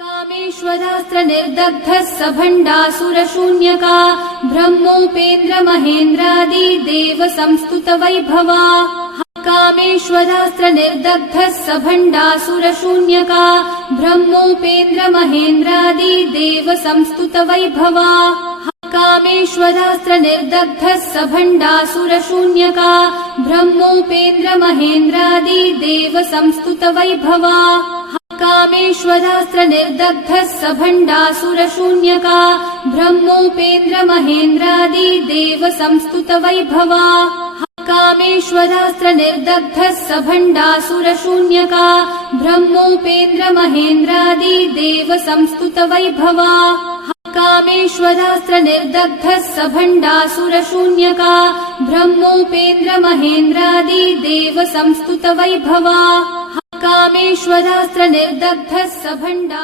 कामेश्वरास्त्र निर्दग्धः सभण्डासुरशून्यका ब्रह्मोपेन्द्र महेन्द्रादि Dev संस्तुत Vaibhava. कामेश्वरास्त्र निर्दग्धः सभण्डासुरशून्यका ब्रह्मोपेन्द्र महेन्द्रादि Dev संस्तुत Vaibhava. कामेश्वरास्त्र निर्दग्धः सभण्डासुरशून्यका ब्रह्मोपेन्द्र महेन्द्रादि Dev संस्तुत Vaibhava. कामेश्वरास्त्र निर्दग्धः सभण्डासुरशून्यका ब्रह्मोपेन्द्र महेन्द्रादि Dev संस्तुत Vaibhava. कामेश्वरास्त्र निर्दग्धः सभण्डासुरशून्यका ब्रह्मोपेन्द्र महेन्द्रादि Dev संस्तुत Vaibhava. कामेश्वरास्त्र निर्दग्धः सभण्डासुरशून्यका ब्रह्मोपेन्द्र महेन्द्रादि Dev संस्तुत Vaibhava. कामेश्वरास्त्र निर्दग्धः सभण्डा